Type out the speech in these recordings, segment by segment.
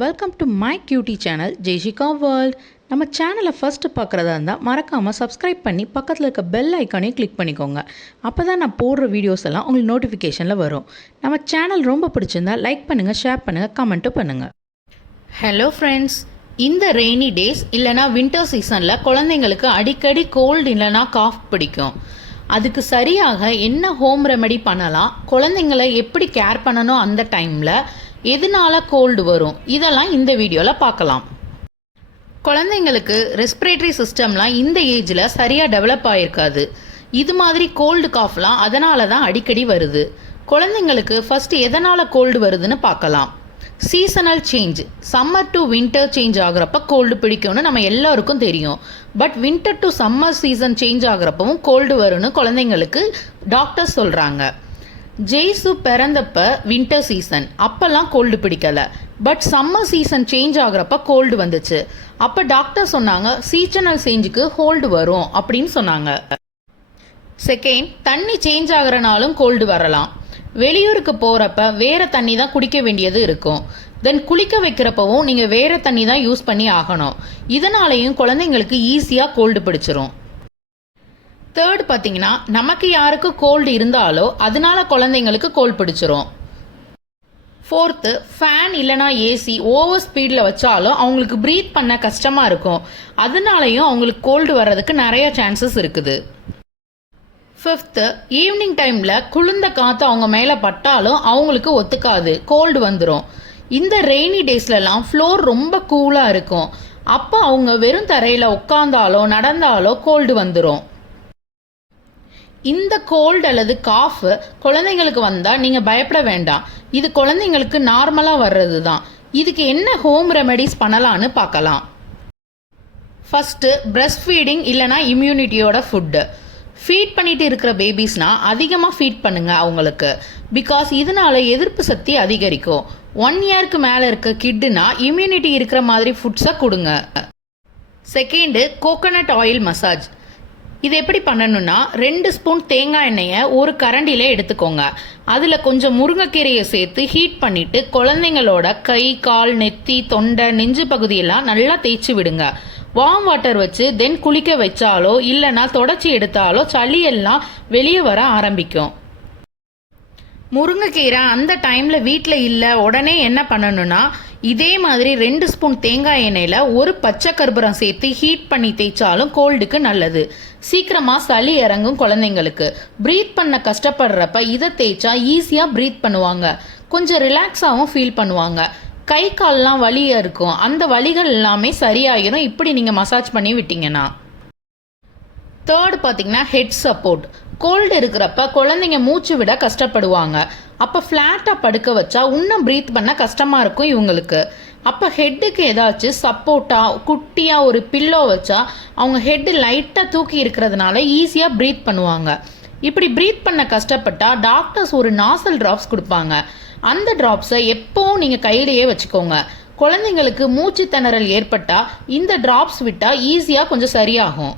Welcome to my cutie channel Jaishika world. நம்ம சேனலை first பார்க்குறதா இருந்தால் மறக்காமல் சப்ஸ்கிரைப் பண்ணி பக்கத்தில் இருக்க பெல் ஐக்கானையும் கிளிக் பண்ணிக்கோங்க. அப்போ தான் நான் போடுற வீடியோஸ் எல்லாம் உங்களுக்கு நோட்டிஃபிகேஷனில் வரும். நம்ம சேனல் ரொம்ப பிடிச்சிருந்தால் லைக் பண்ணுங்கள், ஷேர் பண்ணுங்கள், கமெண்ட்டும் பண்ணுங்கள். ஹலோ ஃப்ரெண்ட்ஸ், இந்த ரெய்னி டேஸ் இல்லைனா வின்டர் சீசனில் குழந்தைங்களுக்கு அடிக்கடி கோல்டு இல்லைனா காஃப் பிடிக்கும். அதுக்கு சரியாக என்ன ஹோம் ரெமெடி பண்ணலாம், குழந்தைங்களை எப்படி கேர் பண்ணணும், அந்த டைமில் எதனால கோல்டு வரும், இதெல்லாம் இந்த வீடியோவில் பார்க்கலாம். குழந்தைங்களுக்கு ரெஸ்பிரேட்டரி சிஸ்டம்லாம் இந்த ஏஜில் சரியாக டெவலப் ஆகிருக்காது. இது மாதிரி கோல்டு காஃப்லாம் அதனால தான் அடிக்கடி வருது. குழந்தைங்களுக்கு ஃபஸ்ட்டு எதனால் கோல்டு வருதுன்னு பார்க்கலாம். Seasonal change, summer to winter change ஆகிறப்ப கோல்டு பிடிக்கும்னு நம்ம எல்லாருக்கும் தெரியும். But winter to summer season change ஆகிறப்பவும் கோல்டு வரும்னு குழந்தைங்களுக்கு டாக்டர் சொல்கிறாங்க. ஜெய்சு பிறந்தப்ப வின்டர் சீசன், அப்போல்லாம் கோல்டு பிடிக்கலை. பட் சம்மர் சீசன் சேஞ்ச் ஆகிறப்ப கோல்டு வந்துச்சு. அப்போ டாக்டர் சொன்னாங்க சீசனல் சேஞ்சுக்கு கோல்டு வரும் அப்படின்னு சொன்னாங்க. செகண்ட், தண்ணி சேஞ்ச் ஆகிறனாலும் கோல்டு வரலாம். வெளியூருக்கு போகிறப்ப வேறு தண்ணி தான் குடிக்க வேண்டியது இருக்கும். தென் குளிக்க வைக்கிறப்பவும் நீங்கள் வேறு தண்ணி தான் யூஸ் பண்ணி ஆகணும். இதனாலேயும் குழந்தைங்களுக்கு ஈஸியாக கோல்டு பிடிச்சிரும். தேர்ட் பார்த்தீங்கன்னா, நமக்கு யாருக்கு கோல்டு இருந்தாலோ அதனால குழந்தைங்களுக்கு கோல்டு பிடிச்சிரும். ஃபோர்த்து, ஃபேன் இல்லைனா ஏசி ஓவர் ஸ்பீடில் வச்சாலும் அவங்களுக்கு ப்ரீத் பண்ண கஷ்டமாக இருக்கும். அதனாலையும் அவங்களுக்கு கோல்டு வர்றதுக்கு நிறைய சான்சஸ் இருக்குது. ஃபிஃப்த்து, ஈவினிங் டைமில் குளிர்ந்த காற்று அவங்க மேலே பட்டாலும் அவங்களுக்கு ஒத்துக்காது, கோல்டு வந்துடும். இந்த ரெய்னி டேஸ்லலாம் ஃப்ளோர் ரொம்ப கூலாக இருக்கும். அப்போ அவங்க வெறும் தரையில் உட்காந்தாலோ நடந்தாலோ கோல்டு வந்துடும். இந்த கோல்டு அல்லது காஃப் குழந்தைங்களுக்கு வந்தால் நீங்கள் பயப்பட வேண்டாம். இது குழந்தைங்களுக்கு நார்மலாக வர்றது தான். இதுக்கு என்ன ஹோம் ரெமெடிஸ் பண்ணலான்னு பார்க்கலாம். ஃபஸ்ட்டு, பிரஸ்ட் ஃபீடிங் இல்லைனா இம்யூனிட்டியோட ஃபுட்டு. ஃபீட் பண்ணிட்டு இருக்கிற பேபிஸ்னால் அதிகமாக ஃபீட் பண்ணுங்க அவங்களுக்கு. பிகாஸ் இதனால எதிர்ப்பு சக்தி அதிகரிக்கும். 1 இயருக்கு மேலே இருக்க கிட்டுனா இம்யூனிட்டி இருக்கிற மாதிரி ஃபுட்ஸை கொடுங்க. Second, coconut oil massage. இது எப்படி பண்ணணும்னா, 2 ஸ்பூன் தேங்காய் எண்ணெயை ஒரு கரண்டியில் எடுத்துக்கோங்க. அதில் கொஞ்சம் முருங்கைக்கீரையை சேர்த்து ஹீட் பண்ணிவிட்டு குழந்தைங்களோட கை, கால், நெத்தி, தொண்டை, நெஞ்சு பகுதியெல்லாம் நல்லா தேய்ச்சி விடுங்க. வார்ம் வாட்டர் வச்சு தென் குளிக்க வச்சாலோ இல்லைனா தொடச்சி எடுத்தாலோ சளியெல்லாம் வெளியே வர ஆரம்பிக்கும். முருங்கைக்கீரை அந்த டைமில் வீட்டில் இல்லை, உடனே என்ன பண்ணணும்னா, இதே மாதிரி 2 ஸ்பூன் தேங்காய் எண்ணெயில் ஒரு பச்சை கற்பூரம் சேர்த்து ஹீட் பண்ணி தேய்ச்சாலும் கோல்டுக்கு நல்லது. சீக்கிரமாக சளி இறங்கும் குழந்தைங்களுக்கு. ப்ரீத் பண்ண கஷ்டப்படுறப்ப இதை தேய்ச்சா ஈஸியாக ப்ரீத் பண்ணுவாங்க. கொஞ்சம் ரிலாக்ஸாகவும் ஃபீல் பண்ணுவாங்க. கை கால்லாம் வலியாக இருக்கும், அந்த வலிகள் எல்லாமே சரியாகிடும் இப்படி நீங்கள் மசாஜ் பண்ணி விட்டீங்கன்னா. தேர்ட் பார்த்தீங்கன்னா, ஹெட் சப்போர்ட். கோல்டு இருக்கிறப்ப குழந்தைங்க மூச்சு விட கஷ்டப்படுவாங்க. அப்போ ஃப்ளாட்டாக படுக்க வச்சா இன்னும் ப்ரீத் பண்ண கஷ்டமாக இருக்கும் இவங்களுக்கு. அப்போ ஹெட்டுக்கு ஏதாச்சும் சப்போர்ட்டாக குட்டியாக ஒரு பில்லோ வச்சா அவங்க ஹெட்டு லைட்டாக தூக்கி இருக்கிறதுனால ஈஸியாக ப்ரீத் பண்ணுவாங்க. இப்படி ப்ரீத் பண்ண கஷ்டப்பட்டா டாக்டர்ஸ் ஒரு நாசல் ட்ராப்ஸ் கொடுப்பாங்க. அந்த ட்ராப்ஸை எப்போவும் நீங்கள் கையிலேயே வச்சுக்கோங்க. குழந்தைங்களுக்கு மூச்சு திணறல் ஏற்பட்டால் இந்த ட்ராப்ஸ் விட்டால் ஈஸியாக கொஞ்சம் சரியாகும்.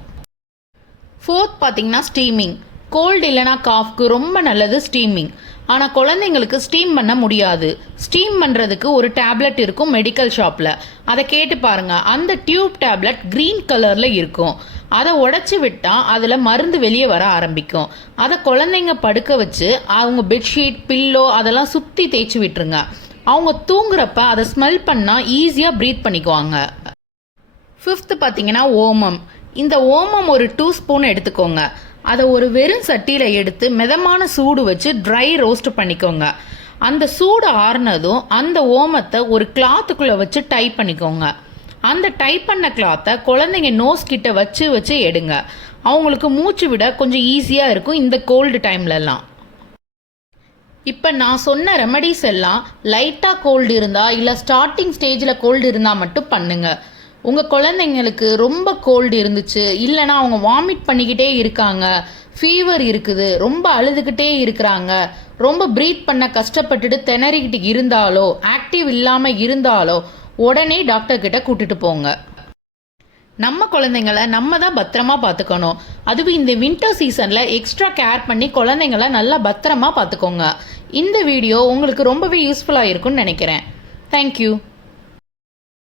ஃபோர்த் பார்த்தீங்கன்னா, ஸ்டீமிங். கோல்டு இல்லைனா காஃப்க்கு ரொம்ப நல்லது ஸ்டீமிங். ஆனால் குழந்தைங்களுக்கு ஸ்டீம் பண்ண முடியாது. ஸ்டீம் பண்ணுறதுக்கு ஒரு டேப்லெட் இருக்கும் மெடிக்கல் ஷாப்பில். அதை கேட்டு பாருங்கள். அந்த டியூப் டேப்லெட் க்ரீன் கலரில் இருக்கும். அதை உடச்சி விட்டால் அதில் மருந்து வெளியே வர ஆரம்பிக்கும். அதை குழந்தைங்க படுக்க வச்சு அவங்க பெட்ஷீட், பில்லோ அதெல்லாம் சுற்றி தேய்ச்சி விட்டுருங்க. அவங்க தூங்குறப்ப அதை ஸ்மெல் பண்ணால் ஈஸியாக ப்ரீத் பண்ணிக்குவாங்க. ஃபிஃப்த்து பார்த்தீங்கன்னா, ஓமம். இந்த ஓமம் ஒரு 2 ஸ்பூன் எடுத்துக்கோங்க. அதை ஒரு வெறும் சட்டியில் எடுத்து மிதமான சூடு வச்சு ட்ரை ரோஸ்ட் பண்ணிக்கோங்க. அந்த சூடு ஆறுனதும் அந்த ஓமத்தை ஒரு கிளாத்துக்குள்ளே வச்சு டைப் பண்ணிக்கோங்க. அந்த டைப் பண்ண கிளாத்தை குழந்தைங்க நோஸ் கிட்ட வச்சு வச்சு எடுங்க. அவங்களுக்கு மூச்சு விட கொஞ்சம் ஈஸியாக இருக்கும் இந்த கோல்டு டைம்லலாம். இப்போ நான் சொன்ன ரெமடிஸ் எல்லாம் லைட்டாக கோல்டு இருந்தால் இல்லை ஸ்டார்டிங் ஸ்டேஜில் கோல்டு இருந்தால் மட்டும் பண்ணுங்கள். உங்கள் குழந்தைங்களுக்கு ரொம்ப கோல்டு இருந்துச்சு, இல்லைனா அவங்க வாமிட் பண்ணிக்கிட்டே இருக்காங்க, ஃபீவர் இருக்குது, ரொம்ப அழுதுகிட்டே இருக்கிறாங்க, ரொம்ப ப்ரீத் பண்ண கஷ்டப்பட்டுட்டு திணறிக்கிட்டு இருந்தாலோ ஆக்டிவ் இல்லாமல் இருந்தாலோ உடனே டாக்டர் கிட்ட கூட்டிட்டு போங்க. நம்ம குழந்தைங்கள நம்ம தான் பத்திரமா பார்த்துக்கணும். அதுவும் இந்த வின்டர் சீசனில் எக்ஸ்ட்ரா கேர் பண்ணி குழந்தைங்கள நல்லா பத்திரமா பார்த்துக்கோங்க. இந்த வீடியோ உங்களுக்கு ரொம்பவே யூஸ்ஃபுல்லாக இருக்கும்னு நினைக்கிறேன். தேங்க்யூ.